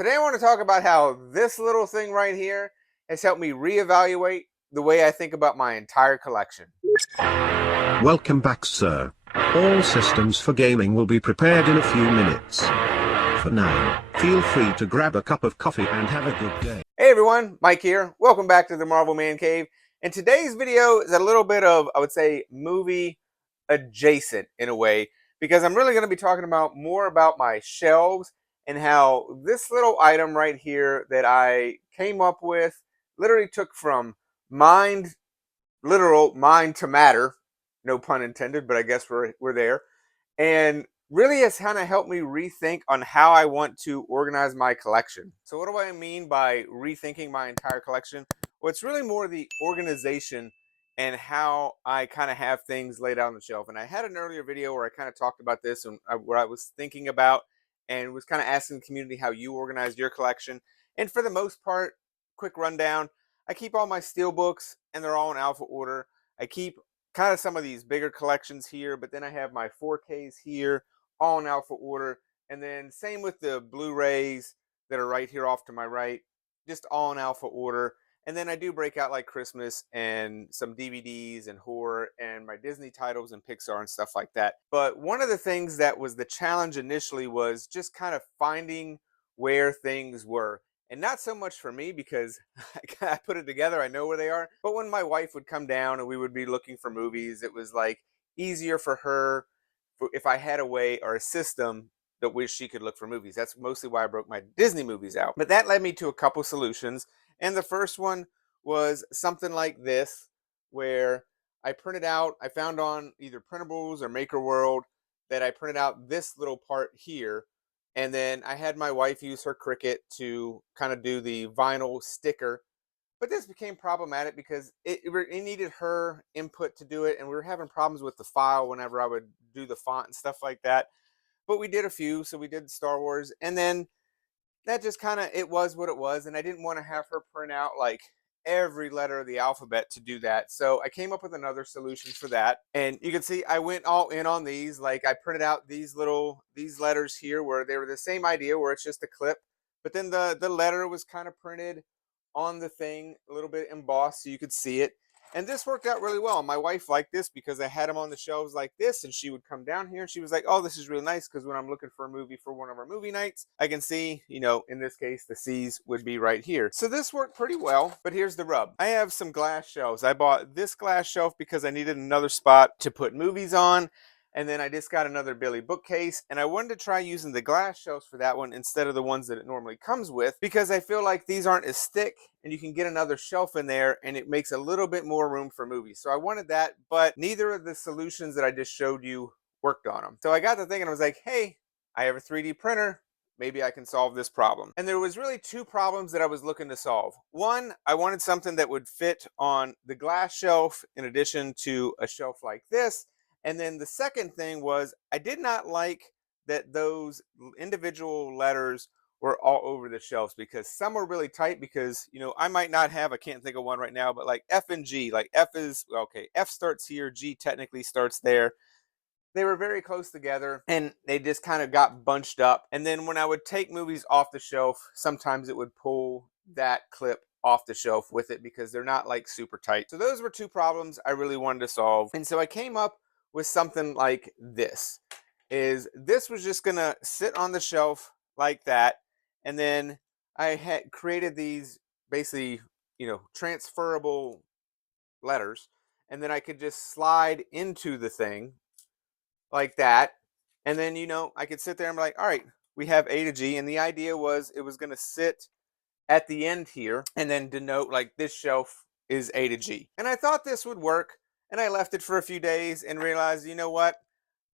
Today I want to talk about how this little thing right here has helped me reevaluate the way I think about my entire collection. Welcome back, sir. All systems for gaming will be prepared in a few minutes. For now, feel free to grab a cup of coffee and have a good day. Hey everyone, Mike here. Welcome back to the Marvel Man Cave. And today's video is a little bit of, I would say, movie adjacent in a way, because I'm really going to be talking about more about my shelves and how this little item right here that I came up with literally took from literal mind to matter, no pun intended, but I guess we're there, and really has kind of helped me rethink on how I want to organize my collection. So what do I mean by rethinking my entire collection? Well, it's really more the organization and how I kind of have things laid out on the shelf. And I had an earlier video where I kind of talked about this and where I was thinking about and was kind of asking the community how you organize your collection. And for the most part, quick rundown, I keep all my steel books and they're all in alpha order. I keep kind of some of these bigger collections here, but then I have my 4Ks here, all in alpha order. And then same with the Blu-rays that are right here off to my right, just all in alpha order. And then I do break out like Christmas and some DVDs and horror and my Disney titles and Pixar and stuff like that. But one of the things that was the challenge initially was just kind of finding where things were. And not so much for me because I put it together, I know where they are. But when my wife would come down and we would be looking for movies, it was like easier for her if I had a way or a system that which she could look for movies. That's mostly why I broke my Disney movies out. But that led me to a couple solutions. And the first one was something like this, where I printed out, I found on either Printables or Maker World that I printed out this little part here. And then I had my wife use her Cricut to kind of do the vinyl sticker. But this became problematic because it needed her input to do it. And we were having problems with the file whenever I would do the font and stuff like that. But we did a few. So we did Star Wars. And then that just kind of, it was what it was. And I didn't want to have her print out like every letter of the alphabet to do that. So I came up with another solution for that. And you can see I went all in on these. Like I printed out these letters here where they were the same idea where it's just a clip. But then the letter was kind of printed on the thing, a little bit embossed so you could see it. And this worked out really well. My wife liked this because I had them on the shelves like this, and she would come down here and she was like, oh, this is really nice because when I'm looking for a movie for one of our movie nights, I can see, in this case, the C's would be right here. So this worked pretty well, but here's the rub. I have some glass shelves. I bought this glass shelf because I needed another spot to put movies on. And then I just got another Billy bookcase, and I wanted to try using the glass shelves for that one instead of the ones that it normally comes with, because I feel like these aren't as thick and you can get another shelf in there and it makes a little bit more room for movies. So I wanted that, but neither of the solutions that I just showed you worked on them. So I got to thinking, I was like, hey, I have a 3D printer. Maybe I can solve this problem. And there was really two problems that I was looking to solve. One, I wanted something that would fit on the glass shelf in addition to a shelf like this. And then the second thing was I did not like that those individual letters were all over the shelves, because some were really tight because, I might not have, I can't think of one right now, but like F and G, like F is, okay, F starts here, G technically starts there. They were very close together and they just kind of got bunched up. And then when I would take movies off the shelf, sometimes it would pull that clip off the shelf with it because they're not like super tight. So those were two problems I really wanted to solve. And so I came up with something like this. This was just gonna sit on the shelf like that. And then I had created these basically, transferable letters. And then I could just slide into the thing like that. And then, I could sit there and be like, all right, we have A to G. And the idea was it was going to sit at the end here and then denote like this shelf is A to G. And I thought this would work. And I left it for a few days and realized, you know what?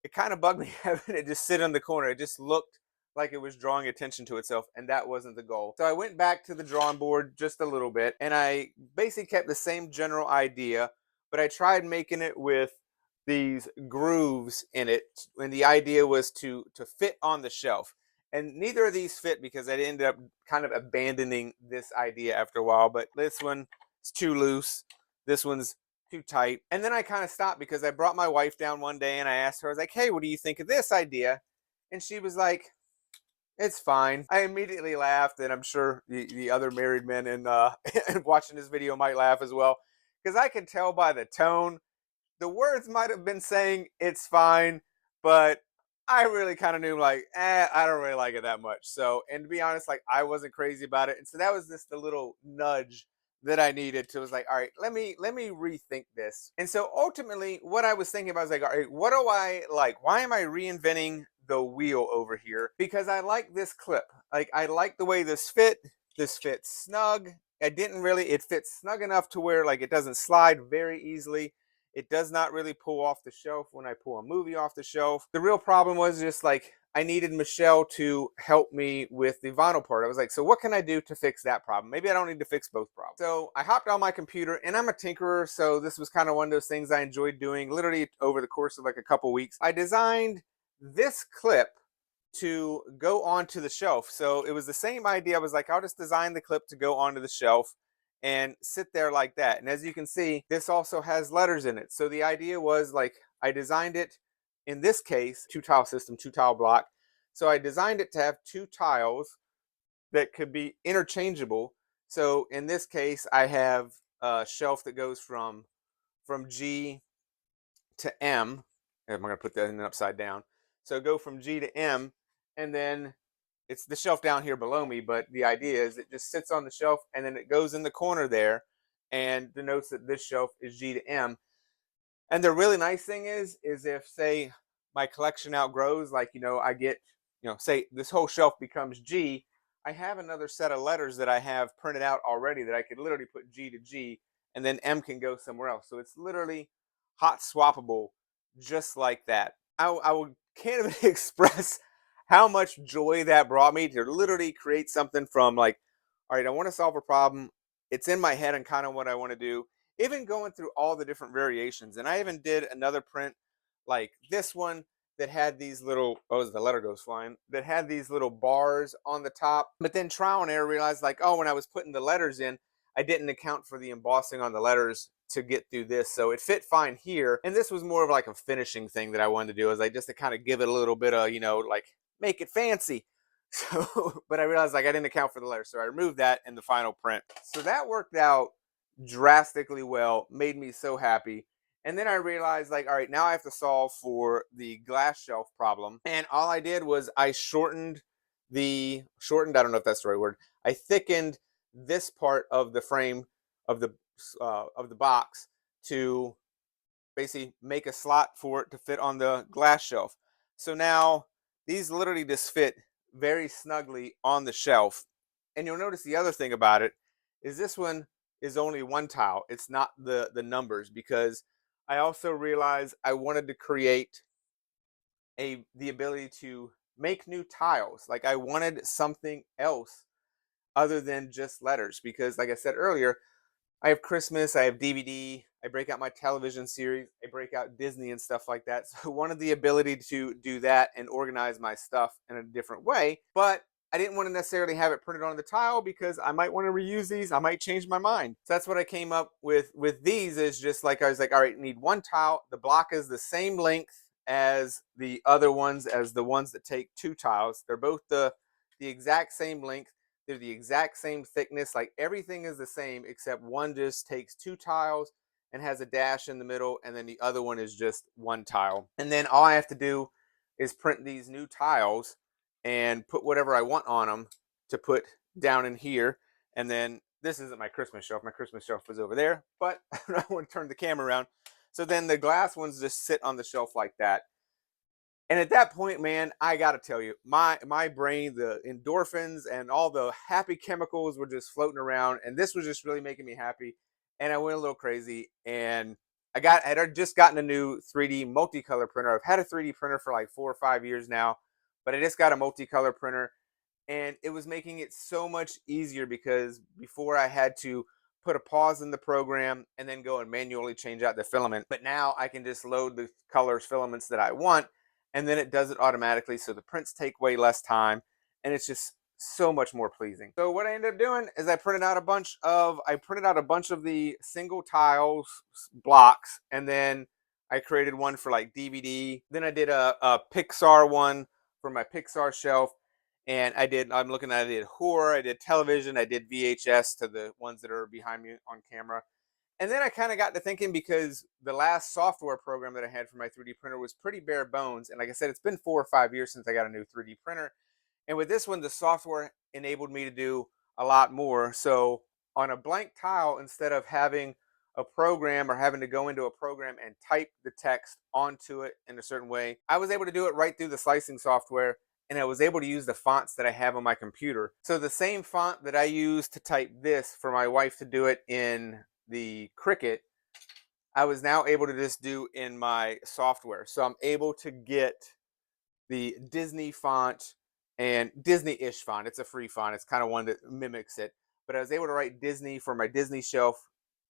It kind of bugged me having it just sit in the corner. It just looked like it was drawing attention to itself, and that wasn't the goal. So I went back to the drawing board just a little bit, and I basically kept the same general idea, but I tried making it with these grooves in it, and the idea was to fit on the shelf. And neither of these fit because I ended up kind of abandoning this idea after a while. But this one is too loose. This one's too tight. And then I kind of stopped because I brought my wife down one day and I asked her, I was like, hey, what do you think of this idea? And she was like, It's fine. I immediately laughed, and I'm sure the other married men in watching this video might laugh as well, because I can tell by the tone the words might have been saying it's fine, but I really kind of knew like, I don't really like it that much. So, and to be honest, like I wasn't crazy about it, and so that was just the little nudge that I needed to was like, all right, let me rethink this. And so ultimately, what I was thinking about was like, all right, what do I like? Why am I reinventing the wheel over here? Because I like this clip. Like I like the way this fit. This fits snug. I didn't really. It fits snug enough to where like it doesn't slide very easily. It does not really pull off the shelf when I pull a movie off the shelf. The real problem was just like I needed Michelle to help me with the vinyl part. I was like, so what can I do to fix that problem? Maybe I don't need to fix both problems. So I hopped on my computer, and I'm a tinkerer, so this was kind of one of those things I enjoyed doing literally over the course of like a couple weeks. I designed this clip to go onto the shelf. So it was the same idea. I was like, I'll just design the clip to go onto the shelf and sit there like that. And as you can see, this also has letters in it. So the idea was like I designed it in this case, two tile system, two tile block. So I designed it to have two tiles that could be interchangeable. So in this case, I have a shelf that goes from G to M. I'm going to put that in upside down. So go from G to M, and then it's the shelf down here below me. But the idea is it just sits on the shelf, and then it goes in the corner there, and denotes that this shelf is G to M. And the really nice thing is if say my collection outgrows, like I get, say this whole shelf becomes G, I have another set of letters that I have printed out already that I could literally put G to G, and then M can go somewhere else. So it's literally hot swappable, just like that. I can't even express how much joy that brought me to literally create something from like, all right, I want to solve a problem. It's in my head and kind of what I want to do, even going through all the different variations. And I even did another print like this one that had these little, oh, the letter goes flying, that had these little bars on the top. But then trial and error realized like, oh, when I was putting the letters in, I didn't account for the embossing on the letters to get through this. So it fit fine here. And this was more of like a finishing thing that I wanted to do, is like just to kind of give it a little bit of, like make it fancy. So, but I realized like I didn't account for the letters. So I removed that in the final print. So that worked out drastically well, made me so happy. And then I realized like, all right, now I have to solve for the glass shelf problem. And all I did was I shortened, I don't know if that's the right word. I thickened this part of the frame of the box to basically make a slot for it to fit on the glass shelf. So now these literally just fit very snugly on the shelf. And you'll notice the other thing about it is this one is only one tile. It's not the numbers, because I also realized I wanted to create the ability to make new tiles. Like I wanted something else other than just letters, because like I said earlier, I have Christmas, I have DVD, I break out my television series, I break out Disney and stuff like that. So I wanted the ability to do that and organize my stuff in a different way. But I didn't want to necessarily have it printed on the tile because I might want to reuse these. I might change my mind. So that's what I came up with these, is just like I was like, all right, need one tile. The block is the same length as the other ones, as the ones that take two tiles. They're both the exact same length. They're the exact same thickness. Like everything is the same, except one just takes two tiles and has a dash in the middle, and then the other one is just one tile. And then all I have to do is print these new tiles and put whatever I want on them to put down in here. And then this isn't my Christmas shelf. My Christmas shelf was over there, but I want to turn the camera around. So then the glass ones just sit on the shelf like that. And at that point, man, I gotta tell you, my brain, the endorphins and all the happy chemicals were just floating around, and this was just really making me happy. And I went a little crazy, and I had just gotten a new 3D multicolor printer. I've had a 3D printer for like 4 or 5 years now, but I just got a multicolor printer, and it was making it so much easier, because before I had to put a pause in the program and then go and manually change out the filament. But now I can just load the colors filaments that I want, and then it does it automatically, so the prints take way less time, and it's just so much more pleasing. So what I ended up doing is I printed out a bunch of the single tiles blocks, and then I created one for like DVD. Then I did a Pixar one for my Pixar shelf. And I'm looking at, I did horror, I did television, I did VHS to the ones that are behind me on camera. And then I kind of got to thinking, because the last software program that I had for my 3D printer was pretty bare bones. And like I said, it's been 4 or 5 years since I got a new 3D printer. And with this one, the software enabled me to do a lot more. So on a blank tile, instead of having a program or having to go into a program and type the text onto it in a certain way, I was able to do it right through the slicing software. And I was able to use the fonts that I have on my computer. So the same font that I use to type this for my wife to do it in the Cricut, I was now able to just do in my software. So I'm able to get the Disney font and Disney-ish font. It's a free font. It's kind of one that mimics it. But I was able to write Disney for my Disney shelf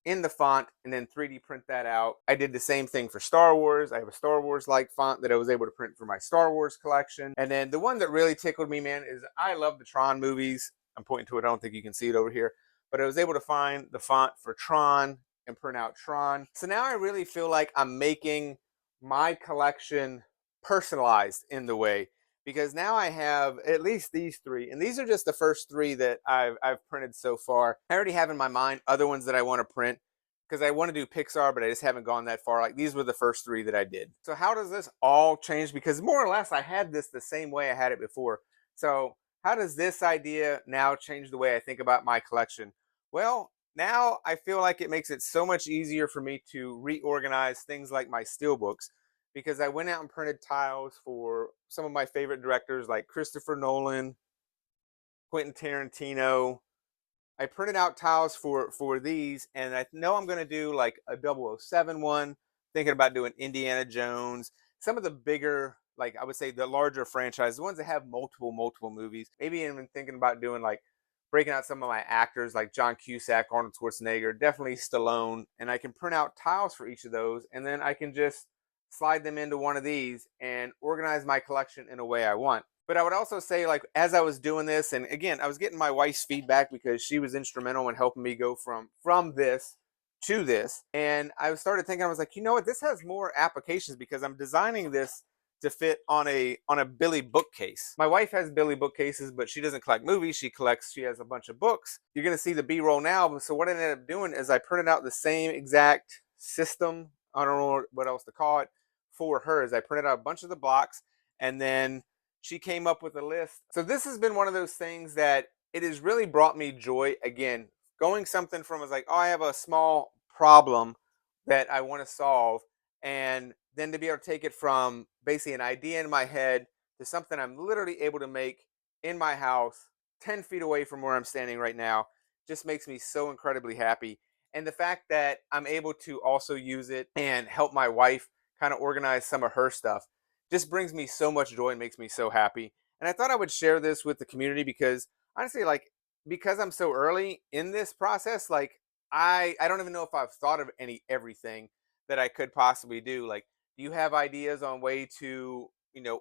in the font and then 3D print that out. I did the same thing for Star Wars. I have a Star Wars like font that I was able to print for my Star Wars collection. And then the one that really tickled me, man, is I love the Tron movies. I'm pointing to it. I don't think you can see it over here. But I was able to find the font for Tron and print out Tron. So now I really feel like I'm making my collection personalized in the way, because now I have at least these three, and these are just the first three that I've printed so far. I already have in my mind other ones that I want to print, because I want to do Pixar, but I just haven't gone that far. Like, these were the first three that I did. So how does this all change? Because more or less I had this the same way I had it before. So how does this idea now change the way I think about my collection? Well, now I feel like it makes it so much easier for me to reorganize things like my steelbooks, because I went out and printed tiles for some of my favorite directors like Christopher Nolan, Quentin Tarantino. I printed out tiles for these, and I know I'm going to do like a 007 one, thinking about doing Indiana Jones, some of the bigger, like I would say the larger franchises, the ones that have multiple movies. Maybe even thinking about doing like breaking out some of my actors like John Cusack, Arnold Schwarzenegger, definitely Stallone, and I can print out tiles for each of those, and then I can just slide them into one of these and organize my collection in a way I want. But I would also say, like, as I was doing this, and again, I was getting my wife's feedback because she was instrumental in helping me go from this to this. And I started thinking, I was like, you know what, this has more applications, because I'm designing this to fit on a Billy bookcase. My wife has Billy bookcases, but she doesn't collect movies. She has a bunch of books. You're gonna see the B-roll now. So what I ended up doing is I printed out the same exact system. I don't know what else to call it for hers. I printed out a bunch of the blocks, and then she came up with a list. So this has been one of those things that it has really brought me joy. Again, going something from, was like, oh, I have a small problem that I want to solve, and then to be able to take it from basically an idea in my head to something I'm literally able to make in my house 10 feet away from where I'm standing right now, just makes me so incredibly happy. And the fact that I'm able to also use it and help my wife kind of organize some of her stuff just brings me so much joy and makes me so happy. And I thought I would share this with the community, because honestly, like, because I'm so early in this process, like, I don't even know if I've thought of everything that I could possibly do. Like, do you have ideas on way to,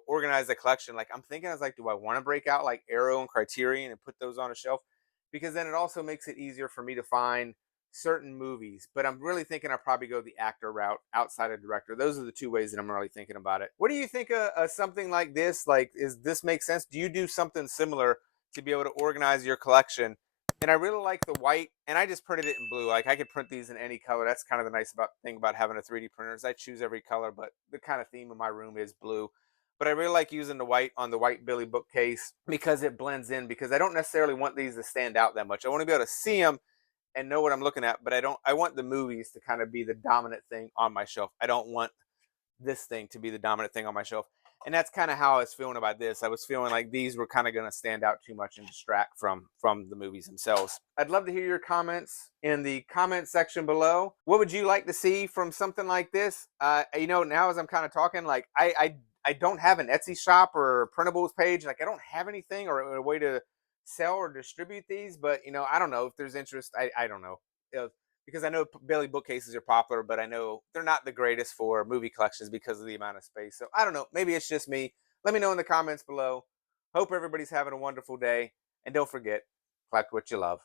organize a collection? Like, I'm thinking, I was like, do I want to break out like Arrow and Criterion and put those on a shelf? Because then it also makes it easier for me to find certain movies. But I'm really thinking I'll probably go the actor route outside of director. Those are the two ways that I'm really thinking about it. What do you think of something like this? Like, is this make sense? Do you do something similar to be able to organize your collection? And I really like the white, and I just printed it in blue. Like, I could print these in any color. That's kind of the nice thing about having a 3D printer, is I choose every color, but the kind of theme of my room is blue. But I really like using the white on the white Billy bookcase, because it blends in, because I don't necessarily want these to stand out that much. I want to be able to see them and know what I'm looking at, but I want the movies to kind of be the dominant thing on my shelf. I don't want this thing to be the dominant thing on my shelf. And that's kind of how I was feeling about this. I was feeling like these were kind of going to stand out too much and distract from the movies themselves. I'd love to hear your comments in the comment section below. What would you like to see from something like this? Now as I'm kind of talking, like, I don't have an Etsy shop or printables page. Like, I don't have anything or a way to sell or distribute these, but I don't know if there's interest. I don't know. Because I know Billy bookcases are popular, but I know they're not the greatest for movie collections because of the amount of space. So I don't know. Maybe it's just me. Let me know in the comments below. Hope everybody's having a wonderful day. And don't forget, collect what you love.